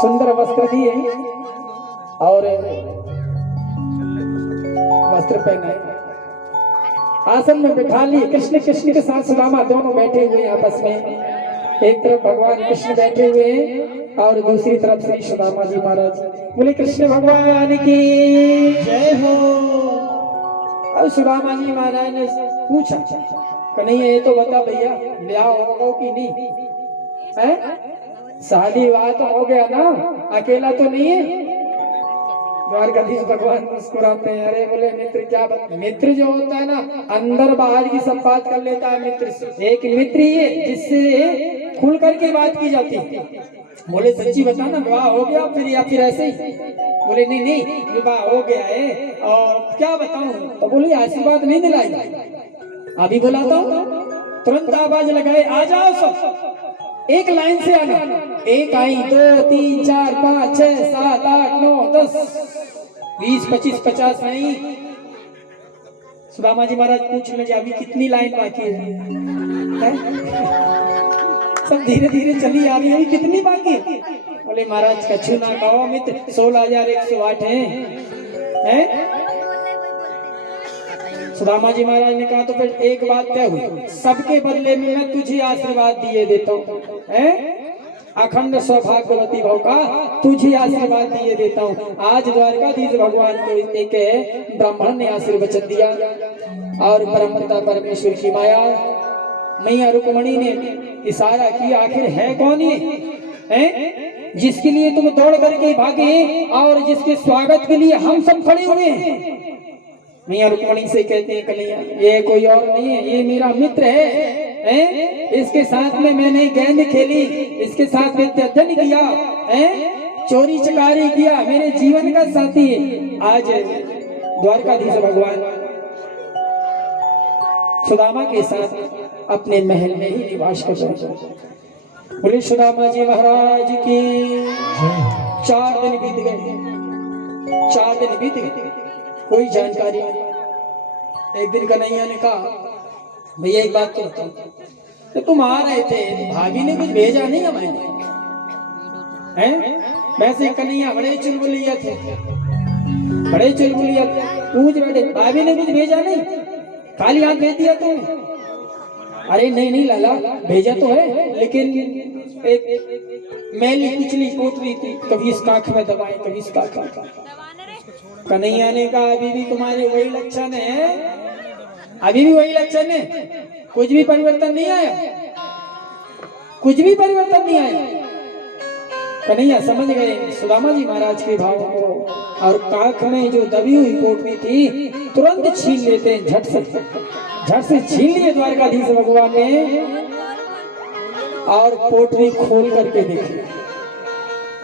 सुंदर वस्त्र दिए और वस्त्र पहनाए, आसन में बिठा लिए। कृष्ण कृष्ण के साथ सुदामा दोनों बैठे हुए हैं आपस में। एक तरफ भगवान कृष्ण बैठे हुए हैं और दूसरी तरफ श्री सुदामा जी महाराज। बोले कृष्ण भगवान की जय हो। और सुदामा जी महाराज ने पूछा, कन्हैया ये तो बता भैया, ब्याह होगा कि नहीं है? शादी विवाह तो हो गया ना, अकेला तो नहीं है? द्वारकाधीश भगवान मुस्कुराते हैं। अरे बोले मित्र क्या बात? मित्र जो होता है ना, अंदर बाहर की सब बात कर लेता है मित्र से। एक मित्र ही है जिससे खुल करके बात की जाती है। बोले सच्ची बता ना, विवाह हो गया फिर या फिर ऐसे ही? बोले नहीं नहीं, विवाह हो गया है और क्या बताऊं। तो बोले आशीर्वाद नहीं दिलाई? अभी बुलाता हूँ। तुरंत आवाज लगाए, आ जाओ सब, एक लाइन से आना। एक आई, दो, तीन, चार, पाँच, छह, सात, आठ, नौ, 10, 20, 25, 50 आई। सुदामा जी महाराज पूछ लगे अभी कितनी लाइन बाकी है? सब धीरे धीरे चली आ रही है, कितनी बाकी? बोले महाराज कछु ना कहो मित्र, 16,108 हैं। सुदामा जी महाराज ने कहा तो फिर एक बात तय हुई, सबके बदले में मैं तुझे आशीर्वाद दिए देता हूँ। अखंड सौभाग्यवती भव का तुझे आशीर्वाद दिए देता हूँ। आज द्वारकाधीश भगवान को एक ब्राह्मण ने आशीर्वचन दिया और परमपिता परमेश्वर की माया मैया रुक्मणी ने इशारा किया, आखिर है कौन ये जिसके लिए तुम दौड़ करके भागे और जिसके स्वागत के लिए हम सब खड़े हुए हैं? मैया रुक्मणी से कहते हैं, कन्हैया ये कोई और नहीं है, ये मेरा मित्र है। इसके साथ में मैंने गेंद खेली, इसके साथ में त्यजन किया, चोरी चकारी किया, मेरे जीवन का साथी है। आज द्वारकाधीश भगवान सुदामा के साथ अपने महल में ही निवास कर रहे हैं। बोले सुदामा जी महाराज की। 4 दिन बीत गए, 4 दिन बीत गए, कोई जानकारी नहीं। एक दिन कन्हैया ने कहा, भैया एक बात तो बताओ, तो तुम आ रहे थे, भाभी ने कुछ भेजा नहीं हमें? वैसे कन्हैया बड़े चुलबुलिया थे, बड़े चुलबुलिया थे। पूछ रहे थे भाभी ने कुछ भेजा नहीं, खाली हाथ भेज दिया तुमने? अरे नहीं नहीं लाला, भेजा तो है, लेकिन एक मैली कुचली पोतली थी, कभी इस काख में दबाए कभी इस काख में। कन्हैया ने कहा अभी भी तुम्हारे वही लक्षण है, अभी भी वही लक्षण है, कुछ भी परिवर्तन नहीं आया, कुछ भी परिवर्तन नहीं आया। कन्हैया समझ गए सुदामा जी महाराज के भाव को, और काख में जो दबी हुई पोटली थी तुरंत छीन लेते हैं, झट से छीन लिए द्वारकाधीश भगवान ने और पोटली खोल करके देखी।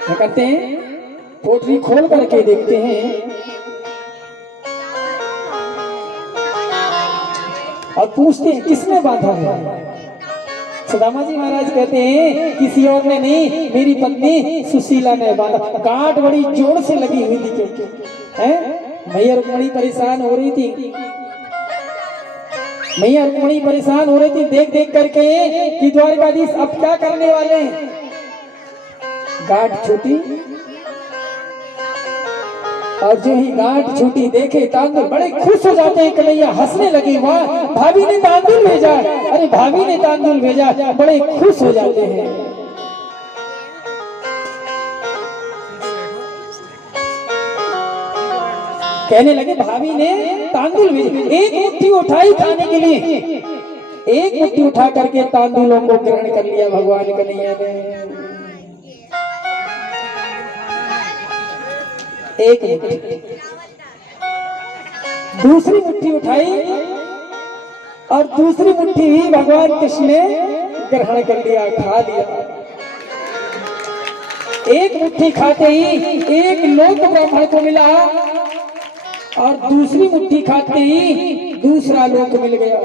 क्या करते हैं? पोटली खोल करके देखते हैं और पूछते हैं किसने बांधा है? सुदामा जी महाराज कहते हैं किसी और ने नहीं, मेरी पत्नी सुशीला ने बांधा। गांठ बड़ी जोर से लगी हुई थी, मैया रुक्मणी परेशान हो रही थी, मैया रुक्मणी परेशान हो रही थी देख देख करके कि द्वारकाधीश अब क्या करने वाले हैं। गांठ छूटी और जो ही गांठ छूटी देखे तांदुल, बड़े खुश हो जाते हैं। कन्हैया हंसने लगे, वाह भाभी ने तांदुल भेजा, अरे भाभी ने तांदुल भेजा, बड़े खुश हो जाते हैं। कहने लगे भाभी ने तांदुल भेजे। एक मुट्ठी उठाई खाने के लिए, एक मुट्ठी उठा करके तांदुलों को ग्रहण कर लिया भगवान कन्हैया ने। एक मुट्ठी, दूसरी मुट्ठी उठाई और दूसरी मुट्ठी भी भगवान कृष्ण ने ग्रहण कर लिया, खा लिया। एक मुट्ठी खाते ही एक लोक ब्राह्मण को मिला और दूसरी मुट्ठी खाते ही दूसरा लोक मिल गया।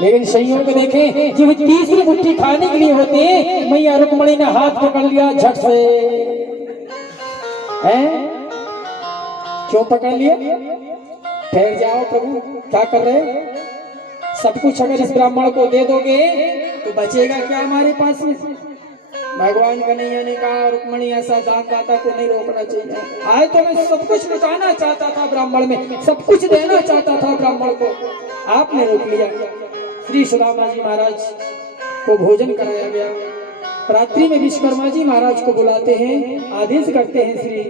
लेकिन संयोग देखें, जो तीसरी मुट्ठी खाने के लिए होते मैया रुक्मणी ने हाथ पकड़ लिया झट से। क्यों पकड़ लिया? ठहर जाओ प्रभु, क्या कर रहे? सब कुछ अगर इस ब्राह्मण को दे दोगे तो बचेगा क्या हमारे पास में? भगवान कन्हैया ने कहा रुक्मणी ऐसा दाता को नहीं रोकना चाहिए। आज तो मैं सब कुछ लुटाना चाहता था ब्राह्मण में, सब कुछ देना चाहता था ब्राह्मण को, आपने रोक लिया। श्री सुदामा जी महाराज को भोजन कराया गया। रात्रि में विश्वकर्मा जी महाराज को बुलाते हैं, आदेश करते हैं श्री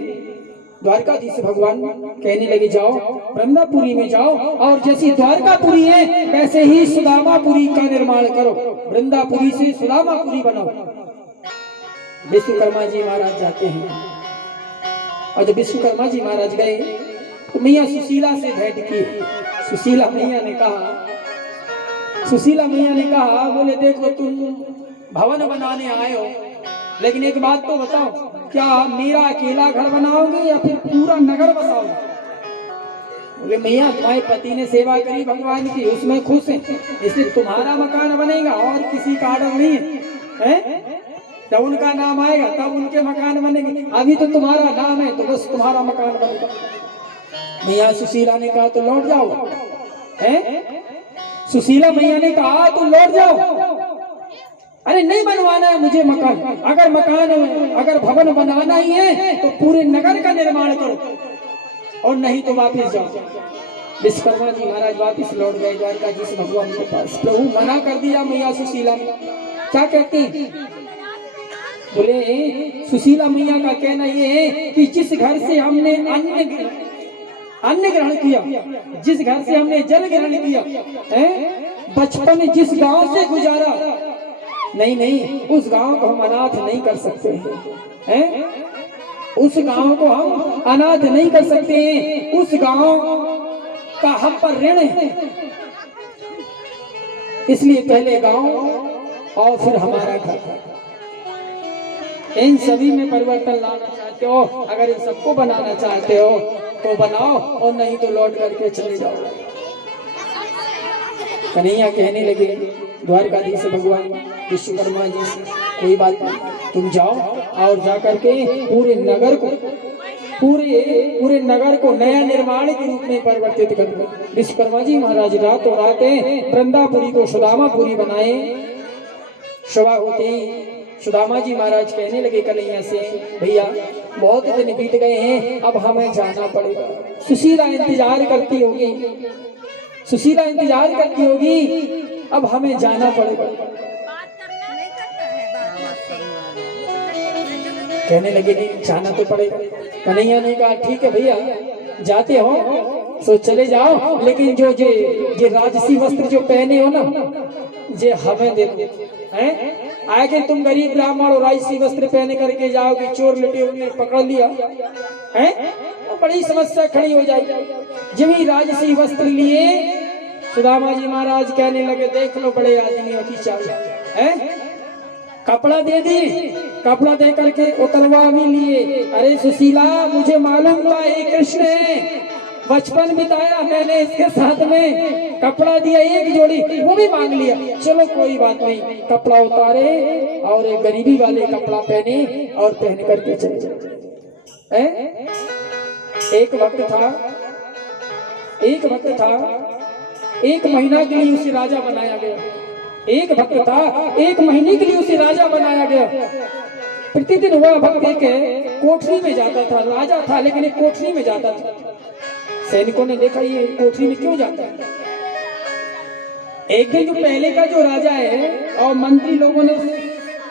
द्वारकाधीश भगवान, कहने लगे जाओ वृंदापुरी में जाओ और जैसी द्वारकापुरी है वैसे ही सुदामापुरी का निर्माण करो, वृंदापुरी से सुदामापुरी बनाओ। विश्वकर्मा जी महाराज जाते हैं और जब विश्वकर्मा जी महाराज गए तो मैया सुशीला से भेंट की। सुशीला मैया ने कहा बोले देखो तुम भवन बनाने आए हो, लेकिन एक बात तो बताओ, क्या मेरा अकेला घर बनाओगे या फिर पूरा नगर बसाओगे? बोले मैया तुम्हारे पति ने सेवा करी भगवान की, उसमें खुश है, इसलिए तुम्हारा मकान बनेगा और किसी का आर्डर नहीं है। जब उनका नाम आएगा तब उनके मकान बनेंगे, अभी तो तुम्हारा नाम है तो बस तुम्हारा मकान बनेगा। मैया सुशीला ने कहा तो लौट जाओ, सुशीला मैया ने कहा तो लौट जाओ। अरे नहीं बनवाना है मुझे मकान, अगर भवन बनाना ही है तो पूरे नगर का निर्माण करो और नहीं तो वापस जाओ। विश्वकर्मा जी महाराज वापस लौट गए द्वारकाधीश भगवान के पास। प्रभु मना कर दिया मैया सुशीला ने, क्या कहते हैं? बोले सुशीला मैया का कहना ये है कि जिस घर से हमने अन्न ग्रहण किया, जिस घर से हमने जल ग्रहण किया, बचपन जिस गांव से गुजारा, नहीं उस गांव को हम अनाथ नहीं कर सकते हैं, उस गांव को हम अनाथ नहीं कर सकते हैं, उस गांव का हम पर ऋण है, इसलिए पहले गांव और फिर हमारा घर। इन सभी में परिवर्तन लाना चाहते हो, अगर इन सबको बनाना चाहते हो तो बनाओ और नहीं तो लौट करके चले जाओ। कन्हैया कहने लगे द्वारकाधीश भगवान विश्वकर्मा जी से, कोई बात नहीं, तुम जाओ और जाकर के पूरे नगर को नया निर्माण के रूप में परिवर्तित कर दो। विश्वकर्मा जी महाराज रातों रात वृंदापुरी को सुदामापुरी बनाए। सुबह होते ही सुदामा जी महाराज कहने लगे कन्हैया से, भैया बहुत दिन बीत गए हैं, अब हमें जाना पड़ेगा। सुशीला इंतजार करती होगी, अब हमें जाना पड़ेगा। कहने लगे नहीं जाना तो पड़ेगा। कन्हैया ने कहा ठीक है भैया जाते हो तो चले जाओ, लेकिन जो राजसी वस्त्र जो पहने हो ना जे हमें दे दो। आगे तुम गरीब ब्राह्मण और राजसी वस्त्र पहने करके जाओगे, चोर लुटेरों ने पकड़ लिया तो बड़ी समस्या खड़ी हो जाएगी। जब ही राजसी वस्त्र लिए सुदामा जी महाराज कहने लगे देख लो बड़े आदमियों की चाल कपड़ा दे दी, कपड़ा दे करके उतरवा भी लिए। अरे सुशीला मुझे मालूम था ये कृष्ण है, बचपन बिताया मैंने इसके साथ में, कपड़ा दिया एक जोड़ी वो भी मांग लिया, चलो कोई बात नहीं। कपड़ा उतारे और एक गरीबी वाले कपड़ा पहने और पहन करके चले जाए। एक वक्त था, एक महीना के लिए उसे राजा बनाया गया। एक भक्त था, एक महीने के लिए उसे राजा बनाया गया। प्रतिदिन वह भक्त एक कोठरी में जाता था, राजा था लेकिन एक कोठरी में जाता था। सैनिकों ने देखा ये कोठरी में क्यों जाता है। एक दिन जो पहले का जो राजा है और मंत्री लोगों ने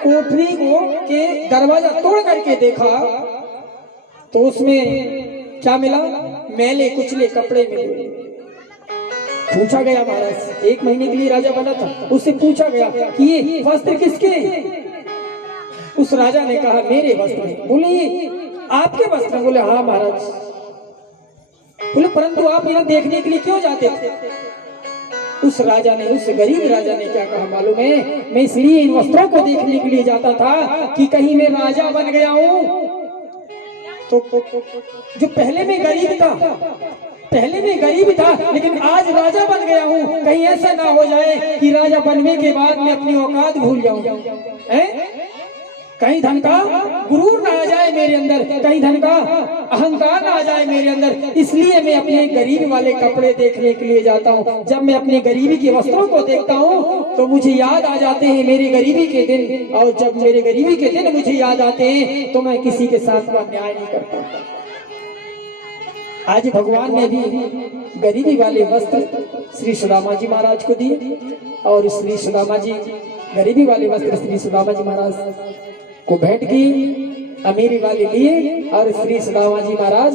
कोठरी को के दरवाजा तोड़ करके देखा तो उसमें क्या मिला, मैले कुचले कपड़े मिले। पूछा गया महाराज, एक महीने के लिए राजा बना था, उससे पूछा गया कि ये वस्त्र किसके हैं? उस राजा ने कहा मेरे वस्त्र हैं। बोले आपके वस्त्र? बोले हाँ महाराज। बोले परंतु आप यहाँ देखने के लिए क्यों जाते थे? उस राजा ने, उस गरीब राजा ने क्या कहा मालूम है, मैं इसलिए इन वस्त्रों को देखने के लिए जाता था कि कहीं मैं राजा बन गया हूँ तो जो पहले में गरीब था लेकिन आज राजा बन गया हूँ, कहीं ऐसा ना हो जाए कि राजा बनने के बाद मैं अपनी औकात भूल जाऊं। कहीं धन का गुरूर ना आ जाए मेरे अंदर, कहीं धन का अहंकार ना आ जाए मेरे अंदर। इसलिए मैं अपने गरीब वाले कपड़े देखने के लिए जाता हूँ। जब मैं अपनी गरीबी के वस्त्रों को देखता हूँ तो मुझे याद आ जाते हैं मेरी गरीबी के दिन, और जब मेरे गरीबी के दिन मुझे याद आते हैं तो मैं किसी के साथ में अन्याय नहीं करता। आज भगवान ने भी गरीबी वाले वस्त्र श्री सुदामा जी महाराज को दिए, और श्री सुदामा जी गरीबी वाले वस्त्र श्री सुदामा जी महाराज को भेंट की, अमीरी वाले लिए, और श्री सुदामा जी महाराज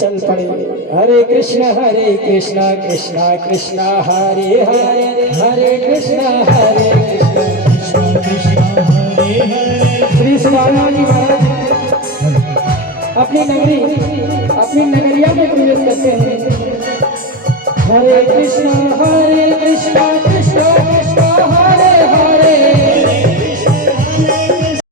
चल पड़े। हरे कृष्णा कृष्णा कृष्णा हरे हरे, हरे कृष्णा कृष्णा कृष्णा हरे हरे। श्री सुदामा जी महाराज अपनी नगरिया में प्रवेश करते हैं। हरे कृष्णा कृष्णा कृष्णा